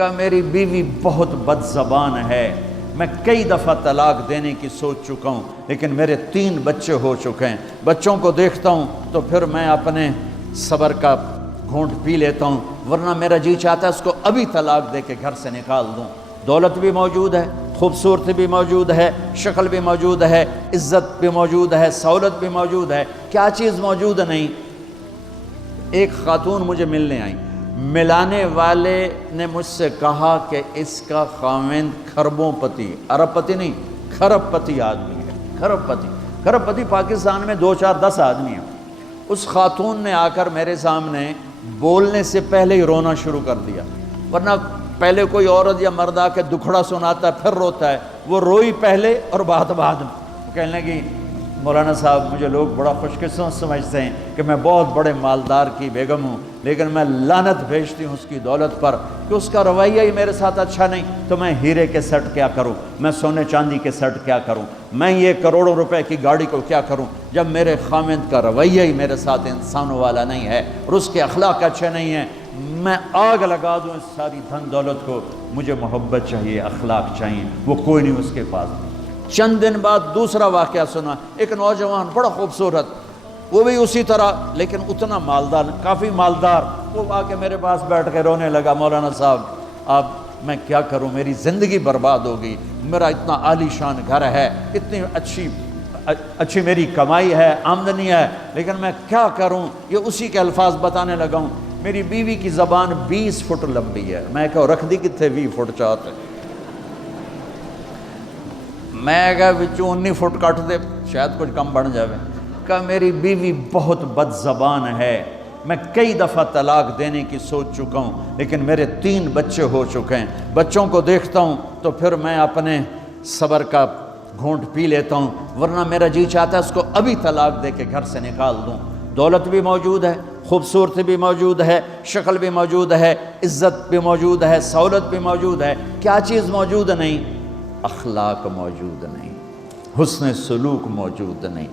کہا میری بیوی بہت بد زبان ہے، میں کئی دفعہ طلاق دینے کی سوچ چکا ہوں، لیکن میرے 3 بچے ہو چکے ہیں، بچوں کو دیکھتا ہوں تو پھر میں اپنے صبر کا گھونٹ پی لیتا ہوں، ورنہ میرا جی چاہتا ہے اس کو ابھی طلاق دے کے گھر سے نکال دوں۔ دولت بھی موجود ہے، خوبصورتی بھی موجود ہے، شکل بھی موجود ہے، عزت بھی موجود ہے، سہولت بھی موجود ہے، کیا چیز موجود نہیں؟ ایک خاتون مجھے ملنے آئی، ملانے والے نے مجھ سے کہا کہ اس کا خاوند کھربوں پتی، ارب پتی نہیں، کھرب پتی آدمی ہے، کھرب پتی۔ کھرب پتی پاکستان میں 2 4 10 آدمی ہیں۔ اس خاتون نے آ کر میرے سامنے بولنے سے پہلے ہی رونا شروع کر دیا، ورنہ پہلے کوئی عورت یا مرد آ کے دکھڑا سناتا ہے پھر روتا ہے، وہ روئی پہلے اور بات بعد میں۔ وہ کہنے لگی مولانا صاحب مجھے لوگ بڑا خوش قسمت سمجھتے ہیں کہ میں بہت بڑے مالدار کی بیگم ہوں، لیکن میں لعنت بھیجتی ہوں اس کی دولت پر کہ اس کا رویہ ہی میرے ساتھ اچھا نہیں، تو میں ہیرے کے سیٹ کیا کروں، میں سونے چاندی کے سیٹ کیا کروں، میں یہ کروڑوں روپے کی گاڑی کو کیا کروں جب میرے خامند کا رویہ ہی میرے ساتھ انسانوں والا نہیں ہے اور اس کے اخلاق اچھے نہیں ہیں۔ میں آگ لگا دوں اس ساری دھن دولت کو، مجھے محبت چاہیے، اخلاق چاہیے، وہ کوئی نہیں اس کے پاس۔ چند دن بعد دوسرا واقعہ سنا، ایک نوجوان بڑا خوبصورت، وہ بھی اسی طرح لیکن اتنا مالدار، کافی مالدار، وہ آ کے میرے پاس بیٹھ کے رونے لگا، مولانا صاحب آپ میں کیا کروں، میری زندگی برباد ہو گئی، میرا اتنا عالی شان گھر ہے، اتنی اچھی میری کمائی ہے، آمدنی ہے، لیکن میں کیا کروں۔ یہ اسی کے الفاظ بتانے لگا ہوں، میری بیوی کی زبان 20 فٹ لمبی ہے، میں کہا رکھ دی کتنے 20 فٹ چاہتے، میں کہا وچوں 19 فٹ کٹ دے شاید کچھ کم بن جاوے۔ کہا میری بیوی بہت بد زبان ہے، میں کئی دفعہ طلاق دینے کی سوچ چکا ہوں، لیکن میرے 3 بچے ہو چکے ہیں، بچوں کو دیکھتا ہوں تو پھر میں اپنے صبر کا گھونٹ پی لیتا ہوں، ورنہ میرا جی چاہتا ہے اس کو ابھی طلاق دے کے گھر سے نکال دوں۔ دولت بھی موجود ہے، خوبصورتی بھی موجود ہے، شکل بھی موجود ہے، عزت بھی موجود ہے، سہولت بھی موجود ہے، کیا چیز موجود نہیں؟ اخلاق موجود نہیں، حسن سلوک موجود نہیں،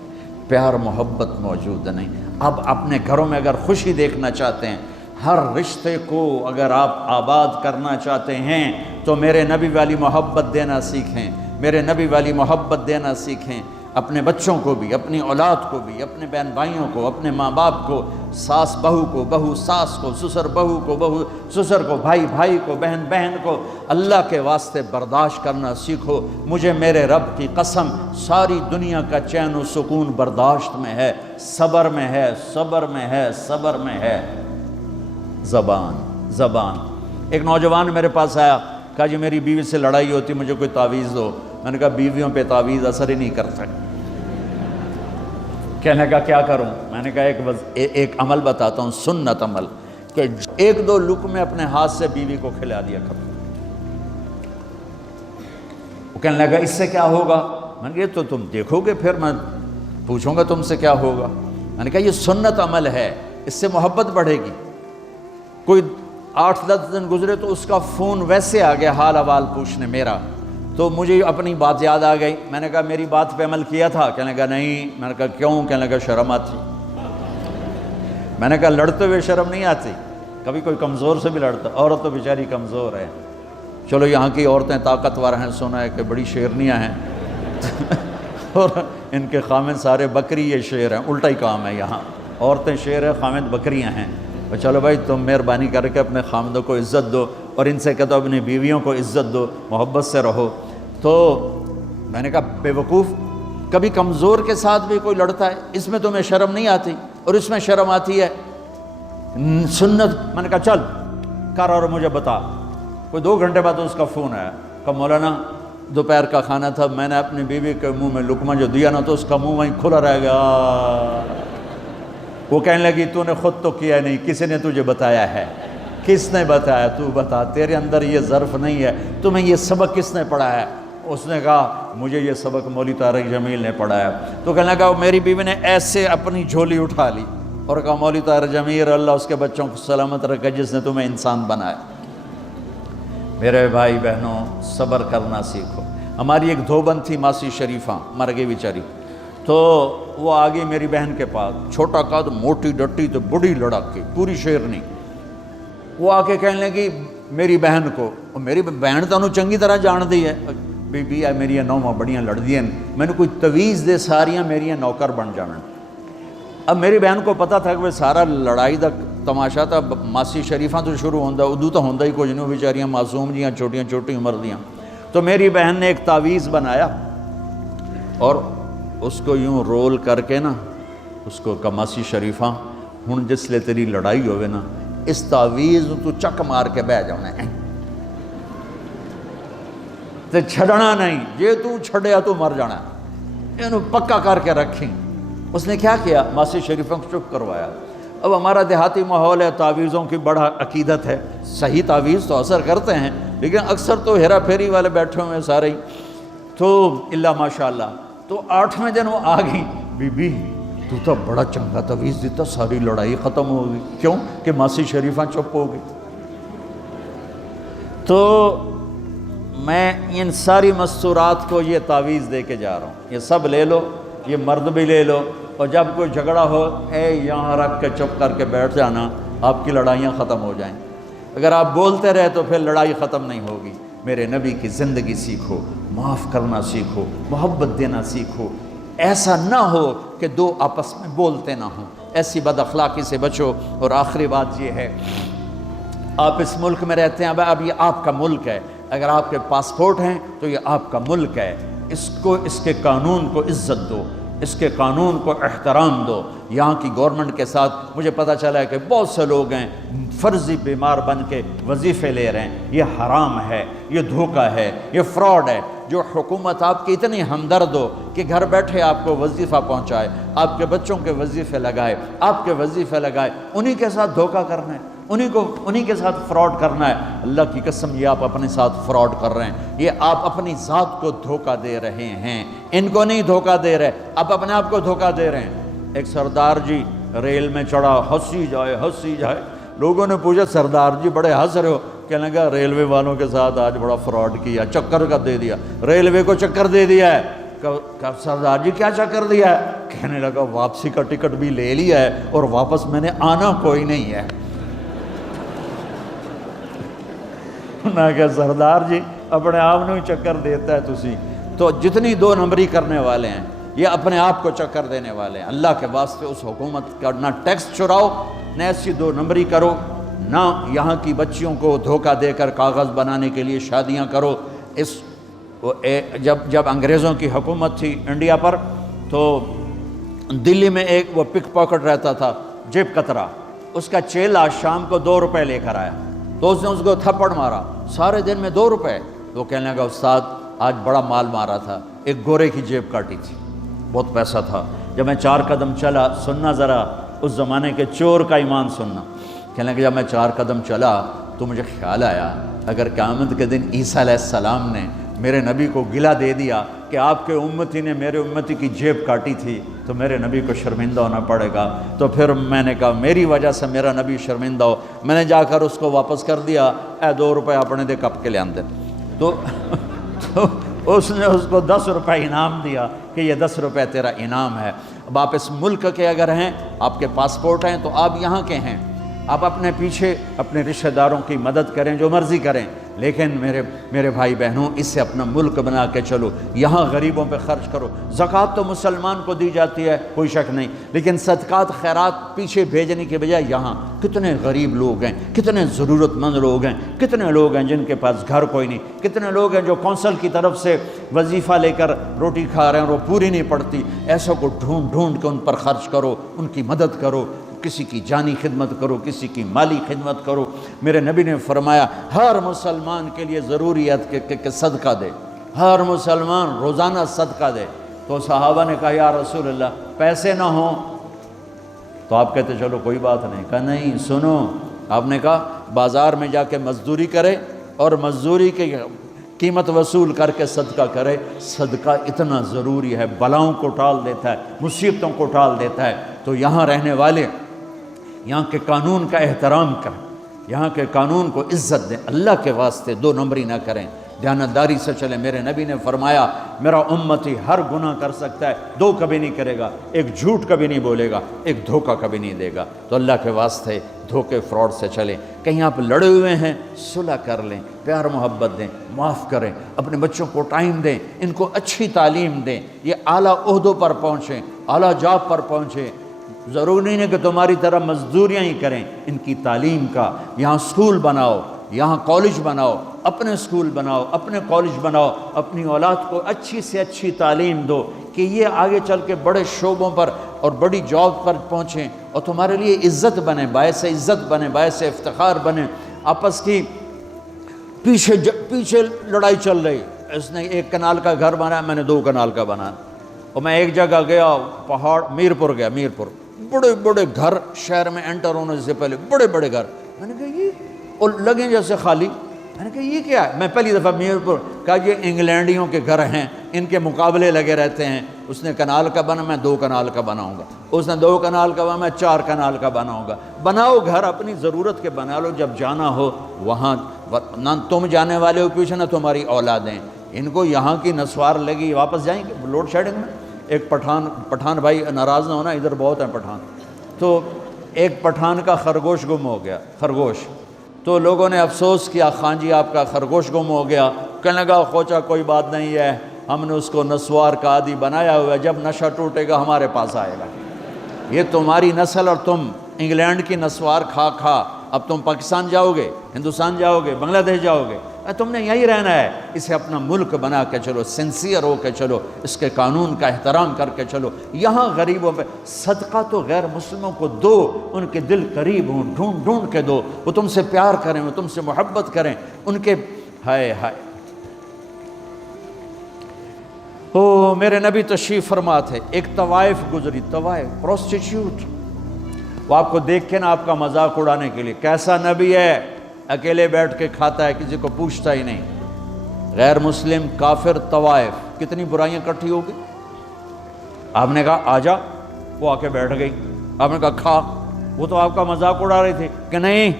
پیار محبت موجود نہیں۔ اب اپنے گھروں میں اگر خوشی دیکھنا چاہتے ہیں، ہر رشتے کو اگر آپ آباد کرنا چاہتے ہیں تو میرے نبی والی محبت دینا سیکھیں، میرے نبی والی محبت دینا سیکھیں، اپنے بچوں کو بھی، اپنی اولاد کو بھی، اپنے بہن بھائیوں کو، اپنے ماں باپ کو، ساس بہو کو، بہو ساس کو، سسر بہو کو، بہو سسر کو، بھائی بھائی کو، بہن بہن کو، اللہ کے واسطے برداشت کرنا سیکھو۔ مجھے میرے رب کی قسم ساری دنیا کا چین و سکون برداشت میں ہے، صبر میں ہے، صبر میں ہے، صبر میں ہے۔ زبان۔ ایک نوجوان میرے پاس آیا، کہا جی میری بیوی سے لڑائی ہوتی، مجھے کوئی تعویذ دو۔ میں نے کہا بیویوں پہ تعویذ اثر ہی نہیں کر سکتا۔ کہنے کا کیا کروں؟ میں نے کہا ایک عمل بتاتا ہوں، سنت عمل، کہ 1-2 لقمے اپنے ہاتھ سے بیوی کو کھلا دیا کرو۔ وہ کہنے لگا اس سے کیا ہوگا؟ میں نے کہا یہ تو تم دیکھو گے، پھر میں پوچھوں گا تم سے کیا ہوگا۔ میں نے کہا یہ سنت عمل ہے، اس سے محبت بڑھے گی۔ کوئی 8-10 دن گزرے تو اس کا فون ویسے آ گیا حال احوال پوچھنے میرا، تو مجھے اپنی بات یاد آ گئی۔ میں نے کہا میری بات پہ عمل کیا تھا؟ کہنے لگا نہیں۔ میں نے کہا کیوں؟ کہنے لگا شرم آتی۔ میں نے کہا لڑتے ہوئے شرم نہیں آتی؟ کبھی کوئی کمزور سے بھی لڑتا، عورت تو بیچاری کمزور ہے، چلو یہاں کی عورتیں طاقتور ہیں، سنا ہے کہ بڑی شیرنیاں ہیں اور ان کے خامد سارے بکری یہ شیر ہیں، الٹا ہی کام ہے، یہاں عورتیں شیر ہیں، خامد بکریاں ہیں۔ اور چلو بھائی تم مہربانی کر کے اپنے خامدوں کو عزت دو، اور ان سے کہتا ہوں اپنی بیویوں کو عزت دو، محبت سے رہو۔ تو میں نے کہا بے وقوف، کبھی کمزور کے ساتھ بھی کوئی لڑتا ہے، اس میں تمہیں شرم نہیں آتی؟ اور اس میں شرم آتی ہے سنت۔ میں نے کہا چل کر اور مجھے بتا۔ کوئی 2 گھنٹے بعد اس کا فون آیا، کہا مولانا دوپہر کا کھانا تھا، میں نے اپنی بیوی کے منہ میں لقمہ جو دیا نا تو اس کا منہ وہیں کھلا رہ گیا۔ وہ کہنے لگی تو نے خود تو کیا نہیں، کسی نے تجھے بتایا ہے؟ کس نے بتایا؟ تو بتا، تیرے اندر یہ ظرف نہیں ہے، تمہیں یہ سبق کس نے پڑھایا ہے؟ اس نے کہا مجھے یہ سبق مولوی طارق جمیل نے پڑھایا۔ تو کہنے لگا میری بیوی نے ایسے اپنی جھولی اٹھا لی اور کہا مولوی طارق جمیل اللہ اس کے بچوں کو سلامت رکھے جس نے تمہیں انسان بنایا۔ میرے بھائی بہنوں صبر کرنا سیکھو۔ ہماری ایک دھوبن تھی ماسی شریفہ، مر گئی بیچاری، تو وہ آگئی میری بہن کے پاس، چھوٹا قد، موٹی ڈٹی تو بڑی لڑکی، پوری شیرنی۔ وہ آ کے کہنے لگی میری بہن کو، میری بہن تو انہوں چنگی طرح جان دی ہے، بی بی ہے میری نوواں بڑیاں لڑدیاں، میں نے کوئی تویز دے ساریاں میری نوکر بن جانا۔ اب میری بہن کو پتہ تھا کہ وہ سارا لڑائی دا تماشا تھا ماسی شریفاں تو شروع ہوندہ، ادو تو ہوندہ ہی کچھ نہیں، بیچاریاں معصوم جیاں چھوٹیاں چھوٹی عمر دیاں۔ تو میری بہن نے ایک تعویذ بنایا اور اس کو یوں رول کر کے نا اس کو کہا ماسی شریفاں ہن جس لے تیری لڑائی ہوئے نا اس تعویذ تو چک مار کے بہ جانا ہے تے چھڑنا نہیں، جے تو چھڑیا تو مر جانا ہے، انہوں پکا کر کے رکھیں۔ اس نے کیا کیا؟ ماسی شریفوں کو چپ کروایا۔ اب ہمارا دیہاتی ماحول ہے، تعویذوں کی بڑا عقیدت ہے، صحیح تعویذ تو اثر کرتے ہیں لیکن اکثر تو ہیرا پھیری والے بیٹھے ہوئے سارے ہی، تو اللہ ماشاءاللہ۔ تو 8ویں دن وہ آ گئی، بی بی تو بڑا چنگا تعویذ دیتا، ساری لڑائی ختم ہو گئی۔ کیوں کہ ماسی شریفاں چپ ہو گئی۔ تو میں ان ساری مستورات کو یہ تعویذ دے کے جا رہا ہوں، یہ سب لے لو، یہ مرد بھی لے لو، اور جب کوئی جھگڑا ہو اے یہاں رکھ کے چپ کر کے بیٹھ جانا، آپ کی لڑائیاں ختم ہو جائیں۔ اگر آپ بولتے رہے تو پھر لڑائی ختم نہیں ہوگی۔ میرے نبی کی زندگی سیکھو، معاف کرنا سیکھو، محبت دینا سیکھو، ایسا نہ ہو کہ دو آپس میں بولتے نہ ہوں، ایسی بد اخلاقی سے بچو۔ اور آخری بات یہ ہے، آپ اس ملک میں رہتے ہیں، اب یہ آپ کا ملک ہے، اگر آپ کے پاسپورٹ ہیں تو یہ آپ کا ملک ہے، اس کو اس کے قانون کو عزت دو، اس کے قانون کو احترام دو۔ یہاں کی گورنمنٹ کے ساتھ مجھے پتہ چلا ہے کہ بہت سے لوگ ہیں فرضی بیمار بن کے وظیفے لے رہے ہیں، یہ حرام ہے، یہ دھوکہ ہے، یہ فراڈ ہے۔ جو حکومت آپ کی اتنی ہمدرد ہو کہ گھر بیٹھے آپ کو وظیفہ پہنچائے، آپ کے بچوں کے وظیفے لگائے، آپ کے وظیفے لگائے، انہی کے ساتھ دھوکہ کرنا ہے، انہی کے ساتھ فراڈ کرنا ہے۔ اللہ کی قسم یہ آپ اپنے ساتھ فراڈ کر رہے ہیں، یہ آپ اپنی ذات کو دھوکہ دے رہے ہیں، ان کو نہیں دھوکہ دے رہے، آپ اپنے آپ کو دھوکہ دے رہے ہیں۔ ایک سردار جی ریل میں چڑھا، ہنسی جائے، لوگوں نے پوچھا سردار جی بڑے ہنس رہے ہو؟ کہنے لگا ریلوے والوں کے ساتھ آج بڑا فراڈ کیا، چکر کا دے دیا، ریلوے کو چکر دے دیا ہے۔ کہ سردار جی کیا چکر دیا ہے؟ کہنے لگا واپسی کا ٹکٹ بھی لے لیا ہے اور واپس میں نے آنا کوئی نہیں ہے۔ نہ کہ سردار جی اپنے آپ نے چکر دیتا ہے تسی تو جتنی 2 نمبری کرنے والے ہیں یہ اپنے آپ کو چکر دینے والے ہیں۔ اللہ کے واسطے اس حکومت کا نہ ٹیکس چراؤ، نہ ایسی 2 نمبری کرو، نہ یہاں کی بچیوں کو دھوکہ دے کر کاغذ بنانے کے لیے شادیاں کرو۔ جب انگریزوں کی حکومت تھی انڈیا پر تو دلی میں ایک وہ پک پاکٹ رہتا تھا جیب کترا، اس کا چیلا شام کو 2 روپے لے کر آیا تو اس نے اس کو تھپڑ مارا، سارے دن میں 2 روپے۔ تو کہنے لگا استاد آج بڑا مال مارا تھا، ایک گورے کی جیب کاٹی تھی، بہت پیسہ تھا۔ جب میں 4 قدم چلا، سننا ذرا اس زمانے کے چور کا ایمان سننا، کہنے لگا جب میں 4 قدم چلا تو مجھے خیال آیا اگر قیامت کے دن عیسیٰ علیہ السلام نے میرے نبی کو گلہ دے دیا کہ آپ کے امتی نے میرے امتی کی جیب کاٹی تھی تو میرے نبی کو شرمندہ ہونا پڑے گا۔ تو پھر میں نے کہا میری وجہ سے میرا نبی شرمندہ ہو، میں نے جا کر اس کو واپس کر دیا، اے 2 روپے اپنے دے کپ کے لے آندے۔ تو اس نے اس کو 10 روپے انعام دیا کہ یہ 10 روپے تیرا انعام ہے۔ اب آپ اس ملک کے اگر ہیں، آپ کے پاسپورٹ ہیں تو آپ یہاں کے ہیں، آپ اپنے پیچھے اپنے رشتہ داروں کی مدد کریں، جو مرضی کریں، لیکن میرے بھائی بہنوں اسے اپنا ملک بنا کے چلو، یہاں غریبوں پہ خرچ کرو۔ زکوٰۃ تو مسلمان کو دی جاتی ہے کوئی شک نہیں، لیکن صدقات خیرات پیچھے بھیجنے کے بجائے یہاں کتنے غریب لوگ ہیں، کتنے ضرورت مند لوگ ہیں، کتنے لوگ ہیں جن کے پاس گھر کوئی نہیں، کتنے لوگ ہیں جو کونسل کی طرف سے وظیفہ لے کر روٹی کھا رہے ہیں اور وہ پوری نہیں پڑتی، ایسوں کو ڈھونڈ کے ان پر خرچ کرو، ان کی مدد کرو، کسی کی جانی خدمت کرو، کسی کی مالی خدمت کرو۔ میرے نبی نے فرمایا ہر مسلمان کے لیے ضروری ہے کہ صدقہ دے، ہر مسلمان روزانہ صدقہ دے۔ تو صحابہ نے کہا یا رسول اللہ پیسے نہ ہوں تو آپ کہتے چلو کوئی بات نہیں۔ کہا نہیں سنو، آپ نے کہا بازار میں جا کے مزدوری کرے اور مزدوری کی قیمت وصول کر کے صدقہ کرے، صدقہ اتنا ضروری ہے، بلاؤں کو ٹال دیتا ہے، مصیبتوں کو ٹال دیتا ہے۔ تو یہاں رہنے والے یہاں کے قانون کا احترام کریں، یہاں کے قانون کو عزت دیں، اللہ کے واسطے 2 نمبری نہ کریں، دیانتداری سے چلیں۔ میرے نبی نے فرمایا میرا امتی ہر گناہ کر سکتا ہے، 2 کبھی نہیں کرے گا، ایک جھوٹ کبھی نہیں بولے گا، ایک دھوکہ کبھی نہیں دے گا۔ تو اللہ کے واسطے دھوکے فراڈ سے چلیں۔ کہیں آپ لڑے ہوئے ہیں صلح کر لیں، پیار محبت دیں، معاف کریں، اپنے بچوں کو ٹائم دیں، ان کو اچھی تعلیم دیں، یہ اعلیٰ عہدوں پر پہنچیں، اعلیٰ جاب پر پہنچیں۔ ضروری نہیں ہے کہ تمہاری طرح مزدوریاں ہی کریں، ان کی تعلیم کا یہاں سکول بناؤ، یہاں کالج بناؤ، اپنے سکول بناؤ، اپنے کالج بناؤ، اپنی اولاد کو اچھی سے اچھی تعلیم دو کہ یہ آگے چل کے بڑے شعبوں پر اور بڑی جاب پر پہنچیں اور تمہارے لیے عزت بنے، باعث عزت بنے، باعث افتخار بنے۔ آپس کی پیچھے لڑائی چل رہی، اس نے 1 کنال کا گھر بنایا، میں نے 2 کنال کا بنایا، اور میں ایک جگہ گیا پہاڑ میرپور گیا، میرپور بڑے بڑے گھر شہر میں انٹر ہونے سے پہلے بڑے بڑے گھر، میں نے کہا یہ اور لگیں جیسے خالی، میں نے کہا یہ کیا ہے؟ میں پہلی دفعہ میرپور کہا یہ انگلینڈیوں کے گھر ہیں، ان کے مقابلے لگے رہتے ہیں، اس نے کنال کا بنا، میں 2 کنال کا بناؤں گا، اس نے 2 کنال کا بنا، میں 4 کنال کا بناؤں گا۔ بناؤ گھر اپنی ضرورت کے بنا لو، جب جانا ہو وہاں نہ تم جانے والے ہو پیچھے، نہ تمہاری اولادیں، ان کو یہاں کی نسوار لگی، واپس جائیں گے لوڈ شیڈنگ میں۔ ایک پٹھان بھائی ناراض نہ ہونا، ادھر بہت ہیں پٹھان، تو ایک پٹھان کا خرگوش گم ہو گیا، خرگوش، تو لوگوں نے افسوس کیا، خان جی آپ کا خرگوش گم ہو گیا، کہنے لگا خوچا کوئی بات نہیں ہے، ہم نے اس کو نسوار کا عادی بنایا ہوا ہے، جب نشہ ٹوٹے گا ہمارے پاس آئے گا۔ یہ تمہاری نسل اور تم انگلینڈ کی نسوار کھا کھا اب تم پاکستان جاؤ گے، ہندوستان جاؤ گے، بنگلہ دیش جاؤ گے، تم نے یہی رہنا ہے۔ اسے اپنا ملک بنا کے چلو، سنسیئر ہو کے چلو، اس کے قانون کا احترام کر کے چلو۔ یہاں غریبوں پہ صدقہ تو غیر مسلموں کو دو، ان کے دل قریب ہوں، ڈھونڈ ڈھونڈ کے دو، وہ تم سے پیار کریں، وہ تم سے محبت کریں، ان کے ہائے ہائے۔ او میرے نبی تشریف فرما تھے، ایک طوائف گزری، طوائف پروسٹیٹیوٹ، وہ آپ کو دیکھ کے نا آپ کا مذاق اڑانے کے لیے، کیسا نبی ہے، اکیلے بیٹھ کے کھاتا ہے، کسی کو پوچھتا ہی نہیں۔ غیر مسلم کافر طوائف، کتنی برائیاں اکٹھی ہو گئی۔ آپ نے کہا آ جا، وہ آ کے بیٹھ گئی، آپ نے کہا کھا، وہ تو آپ کا مذاق اڑا رہی تھی کہ نہیں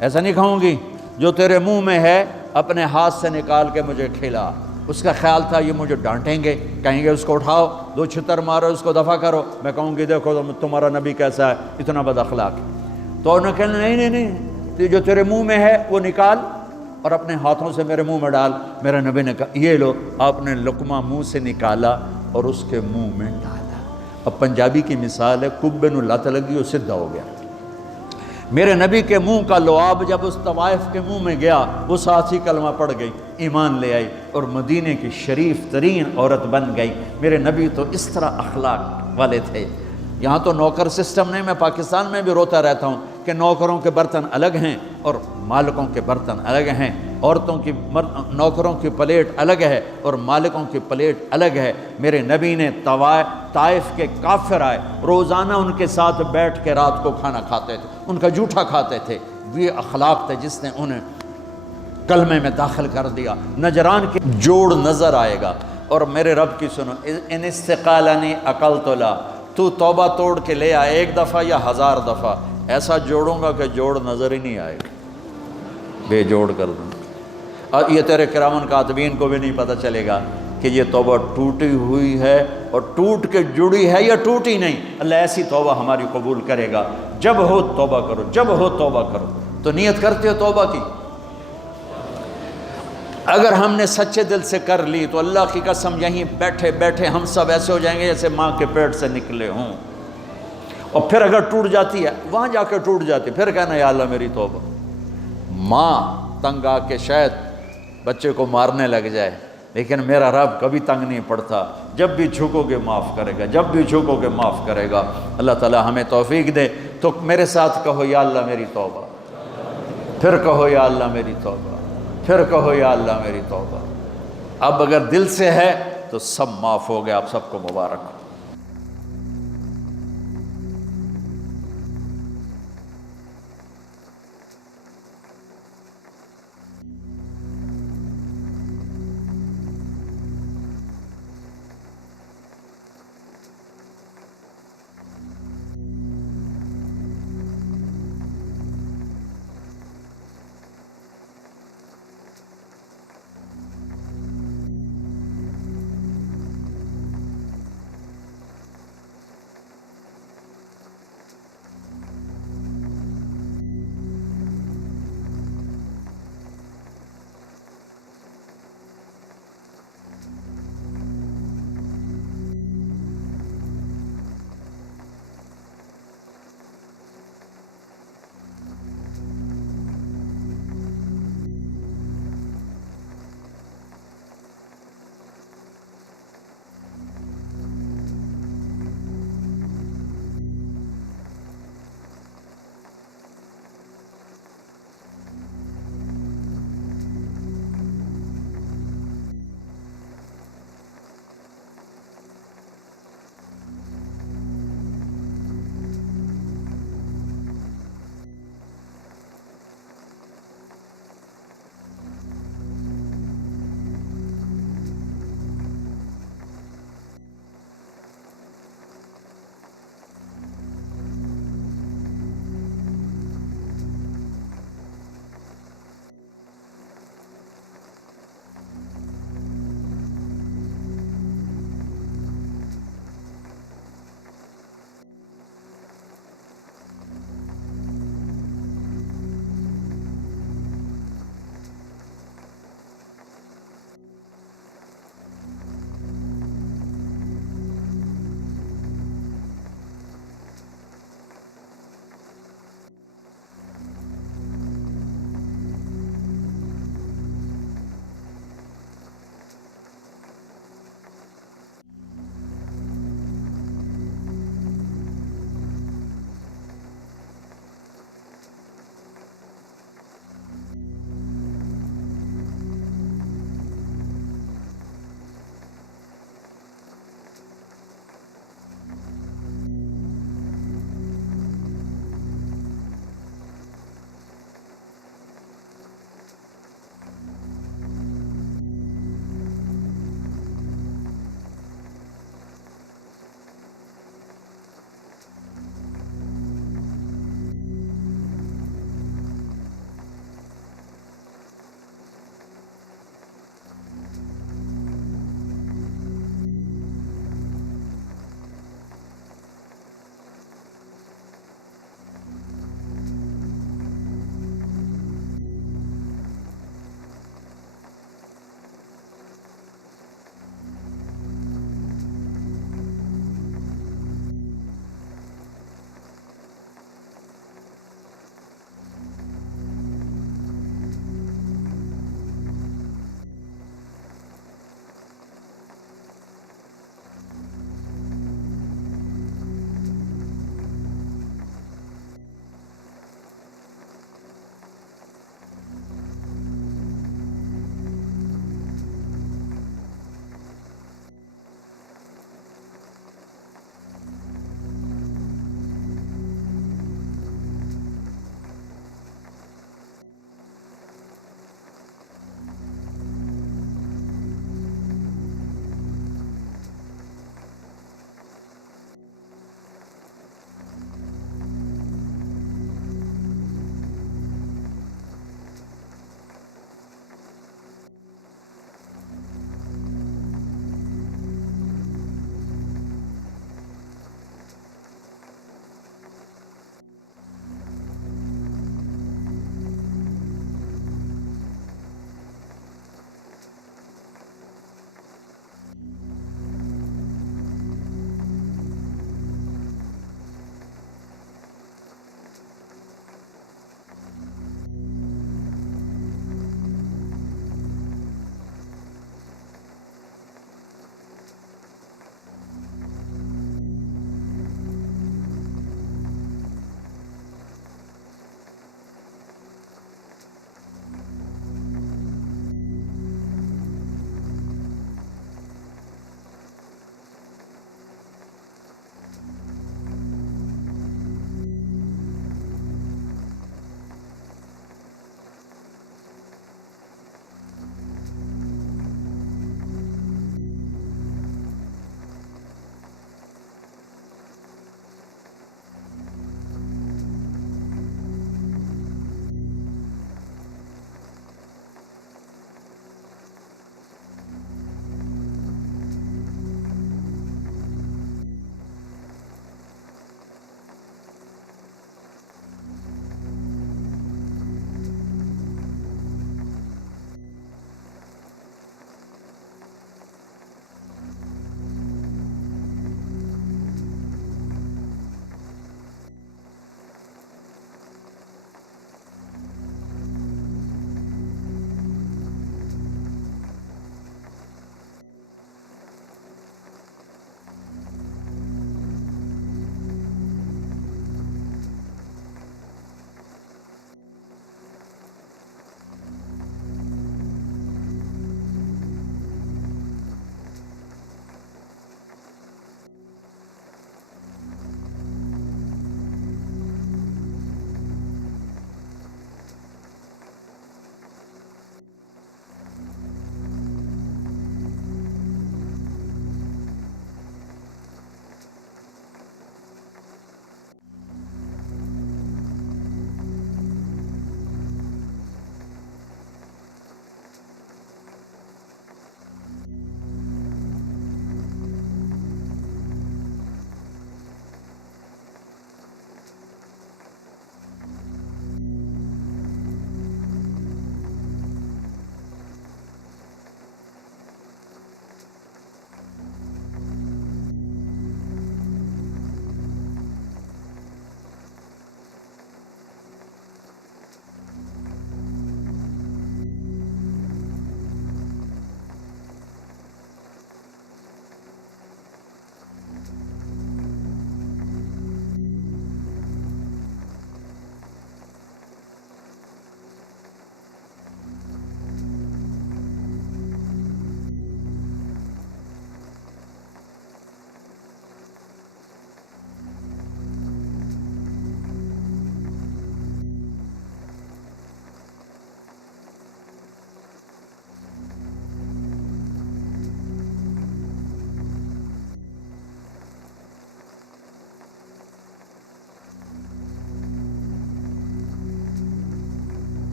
ایسا نہیں کھاؤں گی، جو تیرے منہ میں ہے اپنے ہاتھ سے نکال کے مجھے کھلا۔ اس کا خیال تھا یہ مجھے ڈانٹیں گے، کہیں گے اس کو اٹھاؤ، 2 چھتر مارو، اس کو دفع کرو، میں کہوں گی دیکھو تمہارا نبی کیسا ہے، اتنا بد اخلاق۔ تو انہوں نے کہا نہیں، جو تیرے منہ میں ہے وہ نکال اور اپنے ہاتھوں سے میرے منہ میں ڈال۔ میرے نبی نے کہا یہ لو، آپ نے لقمہ منہ سے نکالا اور اس کے منہ میں ڈالا۔ اب پنجابی کی مثال ہے، کبے نو لت لگی اور سدھا ہو گیا۔ میرے نبی کے منہ کا لعاب جب اس طوائف کے منہ میں گیا، وہ ساتھ ہی کلمہ پڑھ گئی، ایمان لے آئی اور مدینے کی شریف ترین عورت بن گئی۔ میرے نبی تو اس طرح اخلاق والے تھے۔ یہاں تو نوکر سسٹم نہیں، میں پاکستان میں بھی روتا رہتا ہوں کہ نوکروں کے برتن الگ ہیں اور مالکوں کے برتن الگ ہیں، عورتوں کی نوکروں کی پلیٹ الگ ہے اور مالکوں کی پلیٹ الگ ہے۔ میرے نبی نے طائف کے کافر آئے، روزانہ ان کے ساتھ بیٹھ کے رات کو کھانا کھاتے تھے، ان کا جھوٹا کھاتے تھے۔ یہ اخلاق تھے جس نے انہیں کلمے میں داخل کر دیا۔ نجران کے جوڑ نظر آئے گا، اور میرے رب کی سنو، ان استقالنی عقلت لا، تو توبہ توڑ کے لے آئے 1 دفعہ یا 1000 دفعہ، ایسا جوڑوں گا کہ جوڑ نظر ہی نہیں آئے گا، بے جوڑ کر دوں۔ اور یہ تیرے کرامن کاتبین کو بھی نہیں پتہ چلے گا کہ یہ توبہ ٹوٹی ہوئی ہے اور ٹوٹ کے جڑی ہے یا ٹوٹی نہیں۔ اللہ ایسی توبہ ہماری قبول کرے گا۔ جب ہو توبہ کرو، جب ہو توبہ کرو۔ تو نیت کرتے ہو توبہ کی؟ اگر ہم نے سچے دل سے کر لی تو اللہ کی قسم یہیں بیٹھے بیٹھے ہم سب ایسے ہو جائیں گے جیسے ماں کے پیٹ سے نکلے ہوں۔ اور پھر اگر ٹوٹ جاتی ہے، وہاں جا کے ٹوٹ جاتی، پھر کہنا یا اللہ میری توبہ۔ ماں تنگ آ کے شاید بچے کو مارنے لگ جائے، لیکن میرا رب کبھی تنگ نہیں پڑتا، جب بھی جھکو گے معاف کرے گا، جب بھی جھکو گے معاف کرے گا۔ اللہ تعالی ہمیں توفیق دے۔ تو میرے ساتھ کہو یا اللہ میری توبہ، پھر کہو یا اللہ میری توبہ، پھر کہو یا اللہ میری توبہ۔ اب اگر دل سے ہے تو سب معاف ہو گیا۔ آپ سب کو مبارک ہو۔